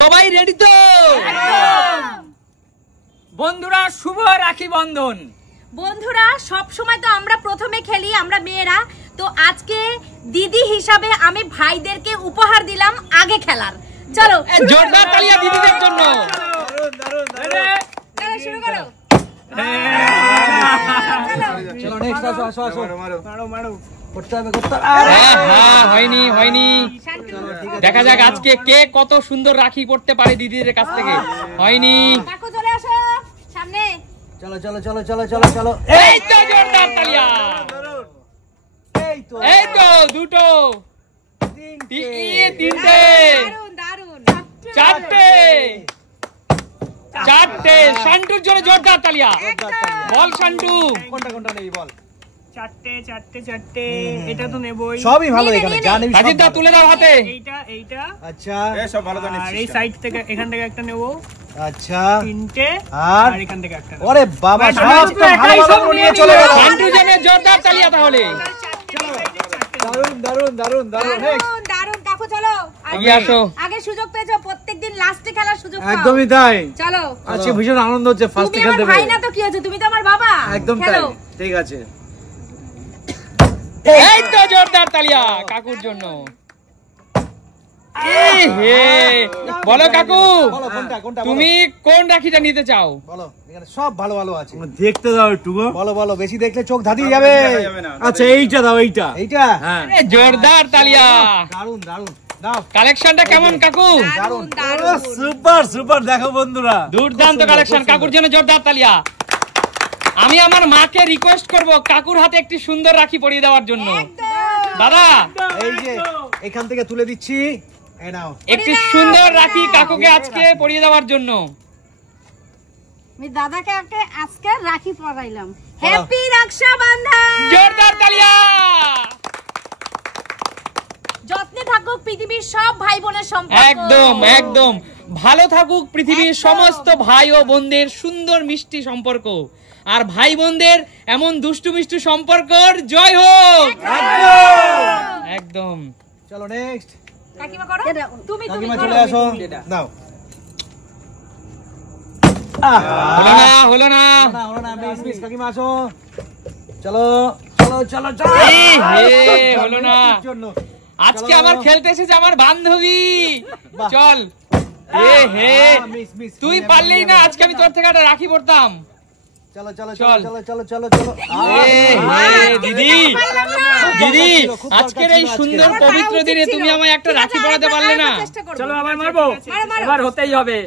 সবাই রেডি তো? বন্ধুরা শুভ রাখি বন্ধন। বন্ধুরা সব সময় তো আমরা প্রথমে খেলি আমরা মেয়েরা, তো আজকে দিদি হিসাবে আমি ভাইদেরকে উপহার দিলাম আগে খেলার। চলো জোরদার তালিয়া দিদিদের জন্য। শুরু করো। চলো নেক্সট আসো আসো আসো মারো মারো করতে হবে করতে হবে। হ্যাঁ হয়নি হয়নি, দেখা যাক আজকে কে কত সুন্দর রাখি পড়তে পারে দিদিদের কাছ থেকে। হয়নি, কাকু চলে আসো সামনে। চলো চলো চলো চলো চলো চলো। এই তো জোরদার তালিয়া। এই তো দুটো, তিনটে, দারুন দারুন, চারটে, চারটে। শান্টুর জন্য জোরদার তালিয়া। বল শান্টু। কোনটা কোনটা নেই বল। চারটে চারটে চারটে, এটা তো নেবই। সবই ভালো এখানে জানি। রাজীবদা তুলে দাও হাতে। এইটা এইটা আচ্ছা সব ভালো তো নিচ্ছি। আর এই সাইড থেকে এখান থেকে একটা নেব। আচ্ছা তিনটে আর এখান থেকে একটা। ওরে বাবা সব তো ভালো ভালো নিয়ে চলে গেল। শান্টুর জন্য জোরদার তালিয়া তাহলে। দারুন দারুন দারুন দারুন নেক্সট। দারুন কাকু চলো। এগিয়ে আসো। আগে সুযোগ পেয়েছো, প্রত্যেকদিন লাস্টে খেলার সুযোগ পাও। একদমই তাই। চলো আজকে ভীষণ আনন্দ হচ্ছে ফার্স্ট তুমি খেলতে আমার ভাই পেরে। না তো কি হচ্ছে, তুমি তো আমার বাবা। একদম তাই। খেলো। ঠিক আছে। এই তো জোরদার তালিয়া কাকুর জন্য। বলো কাকু, বলো কোনটা কোনটা তুমি কোন রাখিটা নিতে চাও? বলো এখানে সব ভালো ভালো আছে। দেখতে দাও একটু গো। বলো বলো বেশি দেখলে চোখ ধাঁধিয়ে যাবে। আচ্ছা এইটা দাও, এইটা। এইটা হ্যাঁ এ, জোরদার তালিয়া। দারুন দারুন দাও। কালেকশনটা কেমন কাকু? দারুন দারুন। সুপার সুপার, দেখো বন্ধুরা দুর্দান্ত কালেকশন। কাকুর জন্য জোরদার তালিয়া। আমি আমার মাকে রিকোয়েস্ট করব কাকুর হাতে একটি সুন্দর রাখি পরিয়ে দেওয়ার জন্য। দাদা এই যে এখান থেকে তুলে দিচ্ছি, এই নাও। একটি সুন্দর রাখি কাকুকে আজকে পরিয়ে দেওয়ার জন্য। আমি দাদাকে আজকে রাখি পরাইলাম। হ্যাপি রক্ষাবন্ধন। জোরদার তালিয়া। যত্নে থাকুক পৃথিবীর সব ভাই বোনের সম্পর্ক। একদম একদম, ভালো থাকুক পৃথিবীর সমস্ত ভাই ও বোনদের সুন্দর মিষ্টি সম্পর্ক, আর ভাই বোনদের এমন দুষ্টু মিষ্টি সম্পর্কর জয় হোক। একদম। চলো নেক্সট। কাকিমা করো। তুমি কাকিমা করো। চলে আসো, দাও। হলো না হলো না। না হলো না, মিস মিস। কাকিমা আসো। চলো চলো চলো চলো। এই হে, হলো না। জন্য আজকে আমার খেলতে এসেছে আমার বান্ধবী। চল। এ হে, মিস মিস। তুই পারলেই না, আজকে আমি তোর থেকে একটা রাখি পড়তাম। চলো চলো চল। চলো চলো চলো চলো। এ হে, দিদি দিদি, আজকের এই সুন্দর পবিত্র দিনে তুমি আমায় একটা রাখি পরাতে পারলে না। চলো আবার মারবো। এবার হতেই হবে।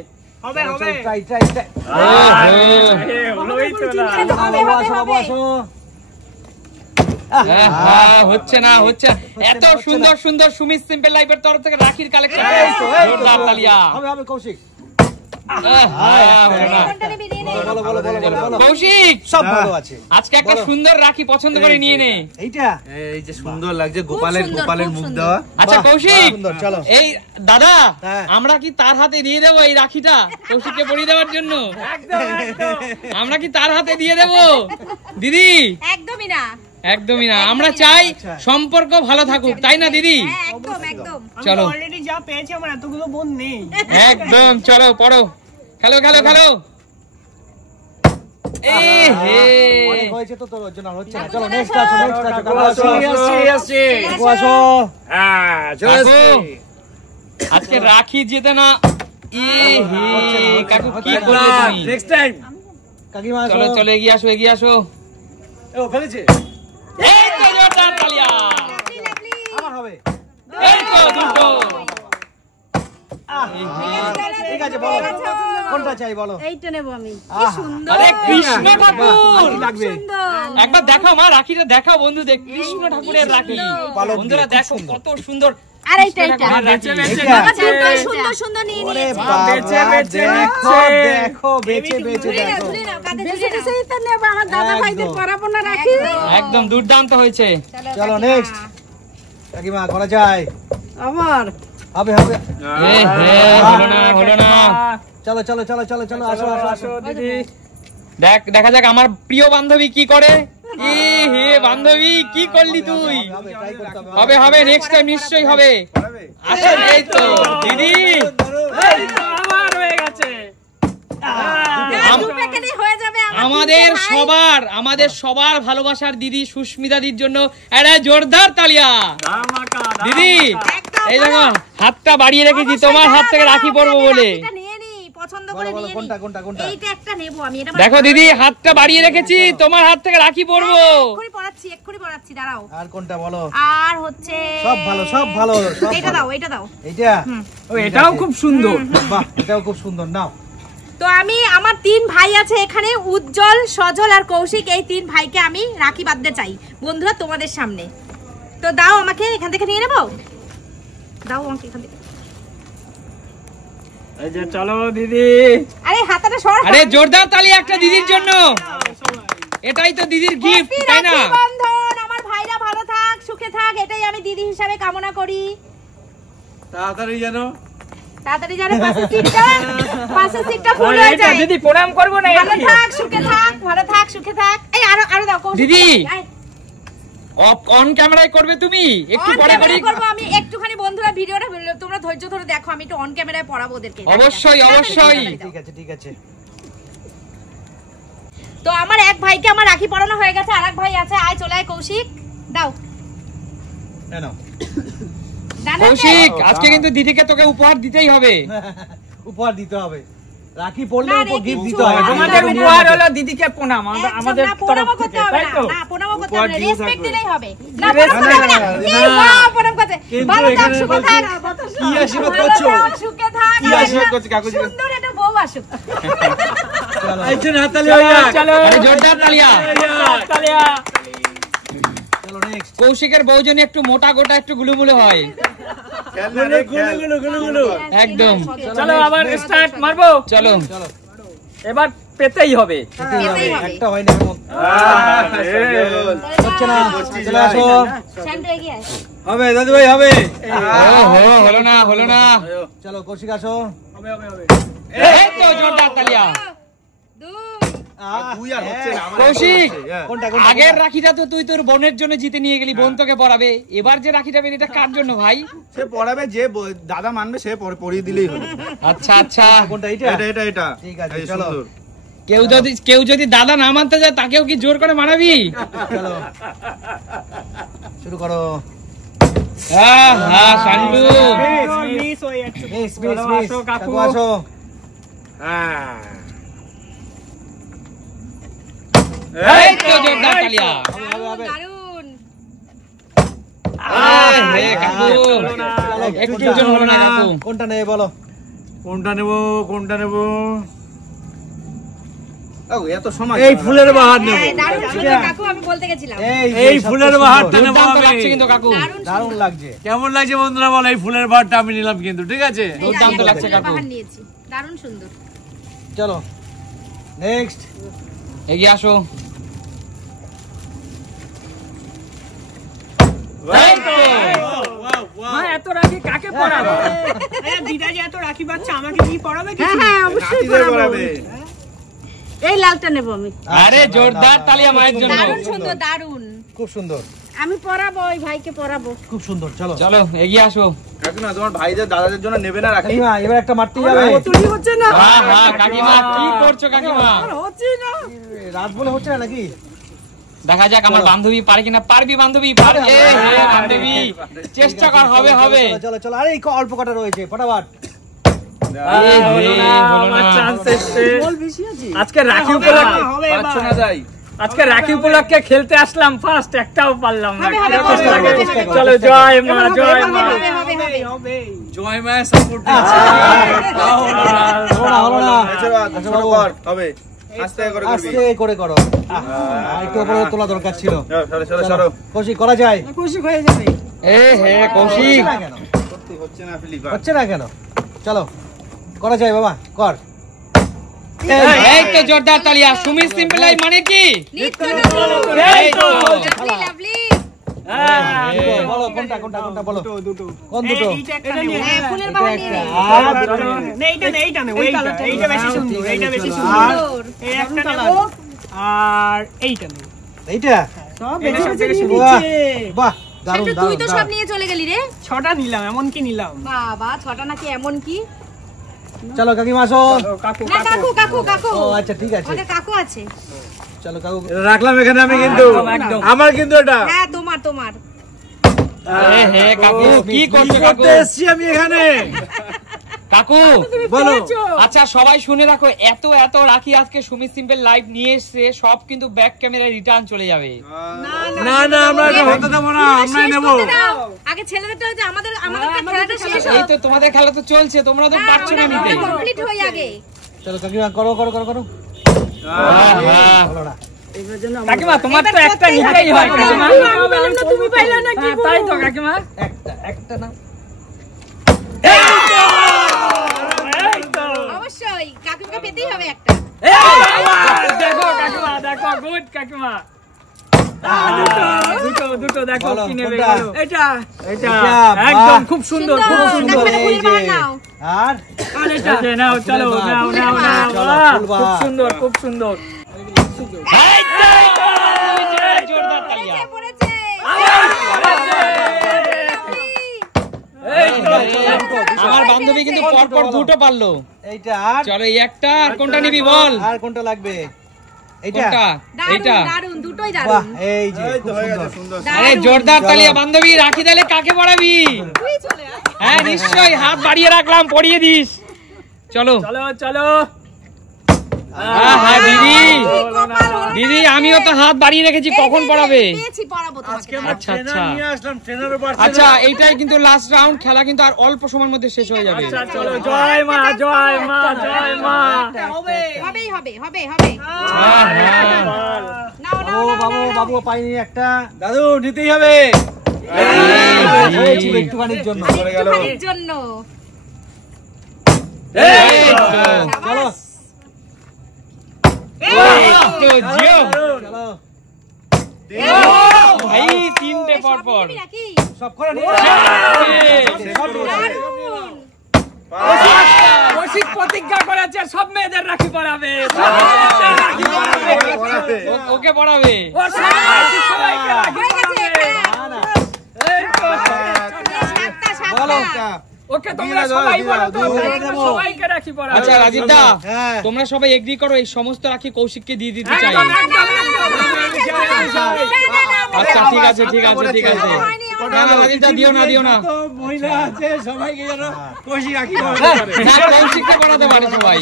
হবে হবে। Try try try. হলোই তো না। বাবু আসো বাবু আসো। হচ্ছে না হচ্ছে না। এত সুন্দর সুন্দর সুমিত সিম্পল লাইফের তরফ থেকে রাখির কালেকশন। এই তো, এই তো। জোরদার তালিয়া। হবে হবে কৌশিক। হলো না। কোনটা নিবি নিয়ে নে। বলো বলো বলো বলো বলো। কৌশিক, সব ভালো আছে। আজকে একটা সুন্দর রাখি পছন্দ করে নিয়ে নে। এইটা এই যে সুন্দর লাগছে, গোপালের সুন্দর, গোপালের খুব মুখ সুন্দর। দেওয়া। আচ্ছা বাহ, কৌশিক, সুন্দর, চলো। এই দাদা হ্যাঁ। আমরা কি তার হাতে দিয়ে দেবো এই রাখিটা কৌশিককে পরিয়ে দেওয়ার জন্য? আমরা কি তার হাতে দিয়ে দেবো দিদি? একদমই না। একদমই না, আমরা চাই আচ্ছা। সম্পর্ক ভালো থাকুক, তাই না দিদি? হ্যাঁ একদম একদম। চলো। অলরেডি যা পেয়েছি আমার এতগুলো বোন নেই। একদম, চলো পড়ো, খেলো খেলো খেলো। এই হে, অনেক হয়েছে তো, তোর জন্য আর হচ্ছে না। চলো নেক্সট আসো নেক্সট আসো। কাকু আসো। কাকু আসো। কাকু, আজকে রাখি যেতে না। এ হে, কাকু কি করলে তুমি? Next time. কাকিমা আসো। চলো চলো, এগিয়ে আসো এগিয়ে আসো। ও ফেলেছে। এই তো জোরদার তালিয়া। আবার হবে। এই তো দুটো। ঠিক আছে বলো কোনটা চাই বলো। এইটা নেব আমি। কি সুন্দর। আরে কৃষ্ণ ঠাকুর লাগবে। সুন্দর। একবার দেখাও মা, রাখিটা দেখাও বন্ধুদের। কৃষ্ণ ঠাকুরের রাখি বন্ধুরা দেখো কত সুন্দর। আর এইটা এইটা। বাবা দুটোই সুন্দর সুন্দর নিয়ে ওরে নিয়েছে। বাবা বেঁচে বেঁচে দেখো নিচ্ছে। দেখো বেঁচে বেঁচে ঝুলি নাও, দেখো। ঝুলি নাও, কাঁধে ঝুলি নাও। একদম দুর্দান্ত হয়েছে। চলো নেক্সট। কাকিমা করা যায়। আমার হবে হবে। এ হে, হলো না হলো না। চলো চলো চলো চলো চলো আসো আসো আসো। দিদি দেখা যাক আমার প্রিয় বান্ধবী কি করে। এ হে বান্ধবী কি করলি তুই? try করতে হবে, হবে হবে, নেক্সট টাইম নিশ্চয়ই হবে। আসেন, এই তো দিদি। আমার হয়ে গেছে। দু প্যাকেটে হয়ে যাবে আমাদের সবার ভালোবাসার দিদি সুস্মিতাদির জন্য একটা জোরদার তালিয়া। ধামাকা, দিদি একদম এই দেখো হাতটা বাড়িয়ে রেখেছি তোমার হাত থেকে রাখি পরবো বলে। এটা নিয়ে নি, পছন্দ করে বলো, নিয়ে কোনটা, নি। কোনটা, কোনটা? এইটা একটা নেব আমি, এটা দেখো দিদি হাতটা বাড়িয়ে রেখেছি তোমার হাত থেকে রাখি পরবো। এক্ষুনি পড়াচ্ছি দাঁড়াও। আর কোনটা বলো? আর হচ্ছে সব ভালো, সব ভালো, সব এটা ভালো। দাও, এটা দাও। এইটা? ও এটাও খুব সুন্দর। বাহ, এটাও খুব সুন্দর। নাও। তো আমি আমার 3 ভাই আছে এখানে, উজ্জ্বল, সজল আর কৌশিক, এই 3 ভাইকে আমি রাখি বাঁধতে চাই বন্ধুরা তোমাদের সামনে। তো দাও আমাকে, এখান থেকে নিয়ে নেবো, দাও আমাকে এখান থেকে। এই যে চলো দিদি। আরে হাতটা সর। আরে জোরদার তালি একটা দিদির জন্য। এটাই তো দিদির গিফট, Happy তাই না? রাখি বন্ধন, আমার ভাইরা ভালো থাক, সুখে থাক, এটাই আমি দিদি হিসাবে কামনা করি। তাড়াতাড়ি জানো। তাড়াতাড়ি জানে পাশের সিটটা ফুল হয়ে যায়। দিদি প্রণাম করবো না? ভালো থাক, সুখে থাক, ভালো থাক, সুখে থাক। এই আরো দাও কৌশিক। দিদি। আয়। অন ক্যামেরায় করবে তুমি? একটু On পরে করি। camera করবো আমি, একটুখানি বন্ধুরা ভিডিওটা তোমরা ধৈর্য ধরে দেখো, আমি একটু অন ক্যামেরায় পড়াবো ওদেরকে। অবশ্যই, অবশ্যই। ঠিক আছে, ঠিক আছে। তো আমার এক ভাইকে আমার রাখি পরানো হয়ে গেছে, আরেক ভাই আছে, আয় চলে আয় কৌশিক, দাও। নাও। ডানাতে। কৌশিক আজকে কিন্তু দিদিকে তোকে উপহার দিতেই হবে। উপহার দিতে হবে। রাখি পড়লে না রে, উপর গিফট কিচ্ছু দিতে হয়। হবে না। তোমাদের উপহার হলো দিদিকে প্রণাম আমাদের না, তরফ প্রণামও থেকে, করতে হবে তাই না, তো? না, প্রণামও করতে উপহার হবে না, দিয়ে রেসপেক্ট থাকবে। দিলেই হবে। না, প্রণাম করতে হবে না। এই বাহ, প্রণাম করতে। ভালো থাক, সুখে থাক। কি আশীর্বাদ ভালো করছো? থাক, সুখে থাক। কি আশীর্বাদ করছো কাকুজি? সুন্দর একটা বউ আসুক। এইজন হাততালি হয়ে যাক। চলো আরে জোরদার তালিয়া। তালিয়া। চলো নেক্সট। কৌশিকের বউ জন্য একটু মোটা গোটা একটু গুলুমুলু হয়। গুলো। একদম। চলো আবার স্টার্ট মারবো। চলো চলো। এবার পেতেই হবে। পেতেই হবে। একটা হয়নি এখন। হচ্ছে না। চলে আসো। শ্যান্টু এগিয়ে আয়। হবে দাদু ভাই হবে। হলো না, হলো না। চলো কৌশিক আসো। এই তো জোরদার তালিয়া। দুই আর হচ্ছে না। কৌশিক কোনটা, কোনটা? আগের রাখিটা তো তুই তোর বোনের জন্য জিতে নিয়ে গেলি, বোন তোকে পরাবে। এবার যে রাখিটা পেলি এটা কার জন্য ভাই? সে পড়াবে, যে দাদা মানবে সে পড়িয়ে দিলেই হলো। আচ্ছা আচ্ছা। কোনটা? এইটা? এটা ঠিক আছে, এই চলো। সুন্দর। কেউ যদি দাদা না মানতে যায় তাকেও কি জোর করে মানাবি? চলো শুরু করো। হ্যাঁ শান্টু। মিস হয়ে যাচ্ছে। মিস চলো, আসো, কাকু। কাকু আসো। এই তো জোরদার তালিয়া। দারুণ, দারুণ। হে কাকু একটু জন হলো না কাকু। কোনটা নেবে বলো? কোনটা নেব? এত সময়। এই ফুলের বাহার হ্যাঁ, দারুণ সুন্দর কাকু, আমি বলতে গেছিলাম। এই ফুলের বাহারটা নেব দুর্দান্ত আমি। লাগছে কিন্তু কাকু। দারুণ দারুণ লাগছে। কেমন লাগছে বন্ধুরা বলো? এই ফুলের বাহারটা আমি নিলাম কিন্তু, ঠিক আছে? এই দুর্দান্ত আমি লাগছে ফুলের কাকু। বাহার নিয়েছি, দারুণ সুন্দর। চলো নেক্সট। এগিয়ে আসো। এই তো। মা এত রাখি কাকে পরাবো? দিদা যে এত রাখি বাচ্চা আমাকে কি পড়াবে কি? হ্যাঁ অবশ্যই পড়াবে। এই লালটা নেব আমি। আরে জোরদার তালিয়া মায়ের জন্য। দারুণ সুন্দর, দারুণ। খুব সুন্দর, আমি পরাবো, ওই ভাইকে পরাবো। খুব সুন্দর। চলো চলো এগিয়ে আসো। কাকিমা তোমার ভাইদের দাদাদের জন্য নেবে না রাখি? কাকিমা এবার একটা মারতে যাবে। তুলি হচ্ছে না। হ্যাঁ কাকিমা কি করছো কাকিমা? হচ্ছে না। রাত বলে হচ্ছে না নাকি? দেখা যাক আমার বান্ধবী পারে কিনা। পারবি বান্ধবী, পারবে। বান্ধবী চেষ্টা কর, হবে হবে। চলো চলো চলো। আরে এই অল্প কটা রয়েছে, ফটাফট। হলো না, হলো আমার না। চান্স এসছে। বল বেশি আছে। আজকে রাখি উপলক্ষে হবে পাচ্ছ না যাই। আজকে রাখি উপলক্ষে খেলতে আসলাম, ফার্স্ট একটাও পারলাম না। হবে, হবে, কিরকম হবে, লাগে? হবে, হবে, চলো জয় মা, জয় মা। হবে, হবে, হবে। হবে। জয় মায়ের সাপোর্ট দিচ্ছে। হলো না, হলো না। আচ্ছা শুরু কর। হবে। আস্তে করে করবি। আস্তে করে করো। আর একটু উপরে তোলা দরকার ছিল। সরো সরো সরো। কৌশিক করা যায়? খুশি হয়ে যাবে। হে কৌশিক। হচ্ছে না কেন? সত্যি হচ্ছে না ফিলিপ। হচ্ছে না কেন? চলো করা যায় বাবা, কর। এই তো জোরদার তালিয়া। সুমিত সিম্পল লাইফ মানে কি? নিত্য নতুন। এই তো। Lovely, lovely. বলো কোনটা কোনটা কোনটা বলো। দুটো। কোন দুটো? এইটা একটা নেব। হ্যাঁ, ফুলের বাহার নিয়ে নে। না এইটা নে, এইটা নে, এইটা বেশি সুন্দর, এইটা বেশি সুন্দর। সুন্দর। এই একটা নেব আর এইটা নেব। এইটা সব বেছে বেছে বেছে নিয়ে বাহ, নিচ্ছে। বাহ দারুণ শান্তু, তুই দারুণ তো সব নিয়ে চলে গেলি রে। 6টা নিলাম, এমন কি নিলাম। বাবা 6টা নাকি এমন কি? চলো কাকিমা আসো। চলো, কাকু না কাকু কাকু কাকু। ও আচ্ছা ঠিক আছে, আমাদের কাকু আছে। চলো কাকু। রাখলাম এখানে আমি কিন্তু একদম। আমার কিন্তু এটা হ্যাঁ তোমার তোমার। হে কাকু কি করছো কাকু? করতে এসেছি আমি এখানে। কাকু বলো। আচ্ছা সবাই শুনে রাখো, এত এত রাখি আজকে সুমিত সিম্পল লাইভ নিয়ে এসছে, সব কিন্তু ব্যাক ক্যামেরায় রিটার্ন চলে যাবে। না না আমরা এটা হতে দেবো না, আমরাই শেষ নেব। করতে দাও। আগে ছেলেদেরটা হচ্ছে আমাদের খেলাটা শেষ এই হোক। তো তোমাদের খেলা তো চলছে, তোমরা তো পারছো না নিতে। কমপ্লিট হই আগে। চলো কাকিমা করো করো করো করো। আহা। বলো না। কাকিমা তোমার তো এবার একটা করতেই নিতেই হবে। হয় কাকিমা। তুমি পাইলে না কি তাই তো কাকিমা। একটা না। অবশ্যই কাকুকে পেতেই হবে একটা। দেখো কাকিমা, দেখো গুড কাকিমা। দুটো দুটো দেখো বলো, কি নেবে কোনটা? বলো। এটা এটা বাহ। একদম খুব সুন্দর, খুব সুন্দর। সুন্দর। দেখো, এই যে ফুল বাহার নাও। আর এই যে নাও, চলো নাও নাও নাও। চলো, বাহ, ফুল খুব বাহার। সুন্দর, খুব সুন্দর। এই তো! জোরদার তালিয়া। এসে পড়েছে। আমার বান্ধবী কিন্তু পরপর দুটো পারলো। এইটা আর চলো এই একটা, আর কোনটা নিবি বল? আর কোনটা লাগবে? এইটা। কোনটা? দারুণ, এইটা। দারুণ, দুটোই বাহ দারুণ। এই যে এই তো খুব হয়ে সুন্দর। গেছে সুন্দর। আরে দারুণ। জোরদার চলো। তালিয়া। বান্ধবী রাখি তাহলে কাকে পড়াবি? তুই চলে আয়। হ্যাঁ নিশ্চয়ই, হাত বাড়িয়ে রাখলাম, পড়িয়ে দিস। চলো চলো চলো। হ্যাঁ দিদি, কপাল হলো না। দিদি আমিও তো হাত বাড়িয়ে রেখেছি, কখন এই, পড়াবে? পেয়েছি, পড়াবো তোমাকে। আচ্ছা আচ্ছা ট্রেনার নিয়ে আসলাম, ট্রেনারের উপর আচ্ছা, এইটাই কিন্তু লাস্ট রাউন্ড, খেলা কিন্তু আর অল্প সময়ের মধ্যে শেষ হয়ে যাবে। আচ্ছা চলো, জয় মা, জয় মা, জয় মা। হবেই হবে হবে হবে। হ্যাঁ, হ্যাঁ। নাও নাও ও নাও, বাবু নাও, নাও। বাবু পাইনি একটা। দাদু নিতেই হবে। এই ছিল একটুখানির জন্য। আর একটুখানির জন্য। এই তো, চলো এই তো, জিও। চলো ভাই তিনটে পর পর। নিবি নাকি? সব করে নিয়ে দারুণ। কৌশিক প্রতিজ্ঞা করেছে সব মেয়েদের রাখি পরাবে, সব মেয়েদের রাখি পরাবে। ওকে পড়াবে। ও সবাইকে রাখি হয়ে গেছে পরাবে। একটা। না এই তো। সাতটা, বলো সাতটা। ওকে তোমরা দিয়ে দাও, সবাই দিয়ে বলো তো, দাও, দিয়ে তোমরা দেবো। সবাইকে রাখি পরাবে। আচ্ছা রাজীব দা, হ্যাঁ তোমরা সবাই এগ্রি করো, এই সমস্ত রাখি কৌশিককে দিয়ে দিতে চাই। একদম, একদম, একদম। আচ্ছা ঠিক আছে ঠিক আছে ঠিক আছে। না না রাজীব দা, দিও না দিও না। তো মহিলা আছে সবাইকে যেন কষি রাখি না, কৌশিককে পড়াতে পারে সবাই।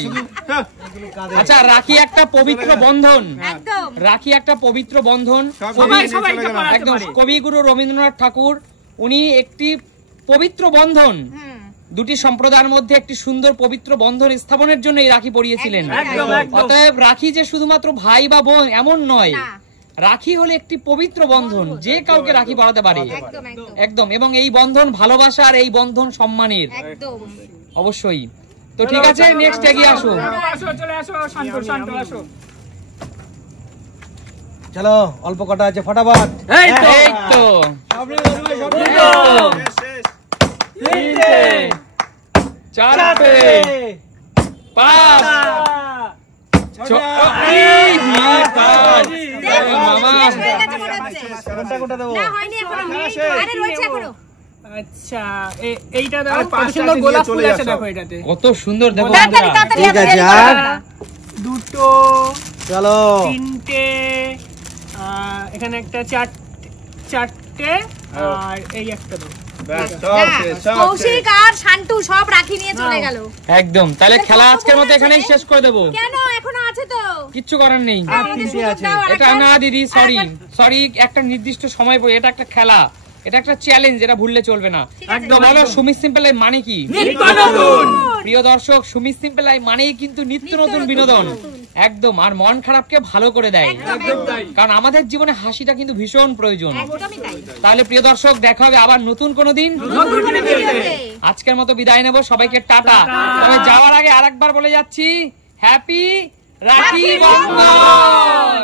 আচ্ছা রাখি একটা পবিত্র বন্ধন, একদম। রাখি একটা পবিত্র বন্ধন। সবাই সবাইকে পরাতে একদম পারে। কবিগুরু রবীন্দ্রনাথ ঠাকুর উনি একটি পবিত্র বন্ধন, হুম। দুটি সম্প্রদায়ের মধ্যে একটি সুন্দর পবিত্র বন্ধন স্থাপনের জন্য এই রাখি পরিয়েছিলেন। একদম, একদম। অতএব রাখি যে শুধুমাত্র ভাই বা বোন এমন নয়, না। রাখি হলো একটি পবিত্র বন্ধন, যে কাউকে রাখি পরাতে পারে। একদম একদম একদম, এবং এই বন্ধন ভালোবাসার, এই বন্ধন সম্মানের, একদম। অবশ্যই। তো ঠিক আছে, নেক্সট এগিয়ে আসো। আসো, চলে আসো, শান্ত শান্ত আসো। চলো অল্প কটা আছে ফটাফট। এই তো, এই তো, তিনটে, চারটে, পাঁচ, এই দিয়ে পাঁচ। আরে মামা, শেষ হয়ে গেছে মনে হচ্ছে। কোনটা কোনটা দেবো? না হয়নি এখনো। আরে রয়েছে এখনো। আচ্ছা এইটা দাও, আর কত পাঁচটা সুন্দর দিয়ে গোলাপ চলে ফুল আছে যাও। দেখো এটাতে। কত সুন্দর দেখো তাড়াতাড়ি বন্ধুরা। তাড়াতাড়ি ঠিক আছে, আসো, আর? দুটো, চলো তিনটে, এখানে একটা চারটে, আর এই একটা দাও। কৌশিক আর শান্তু সব রাখি নিয়ে চলে গেল। একদম, তাহলে খেলা আজকের মতো এখানেই শেষ করে দেবো। কেন এখনো আছে তো? কিচ্ছু করার নেই। আমাদের তিনটে সুযোগ আছে। দাও আর এটা একটা। না দিদি, সরি সরি, একটা নির্দিষ্ট সময় পরে, এটা একটা খেলা, এটা একটা চ্যালেঞ্জ, এটা ভুললে চলবে না। একদম, বলো সুমিত সিম্পল লাইফ মানে কি? নিত্য নতুন। প্রিয় দর্শক, সুমিত সিম্পল লাইফ মানেই কিন্তু নিত্য নতুন বিনোদন। একদম, আর মন খারাপকে ভালো করে দেয়। একদম, একদম। কারণ আমাদের জীবনে হাসিটা কিন্তু ভীষণ প্রয়োজন। একদমই তাই। তাহলে প্রিয় দর্শক, দেখা হবে আবার নতুন কোনো দিন। আজকের মতো বিদায় নেব, সবাইকে টাটা। তবে যাওয়ার আগে আরেকবার বলে যাচ্ছি, হ্যাপি রাখি বন্ধন।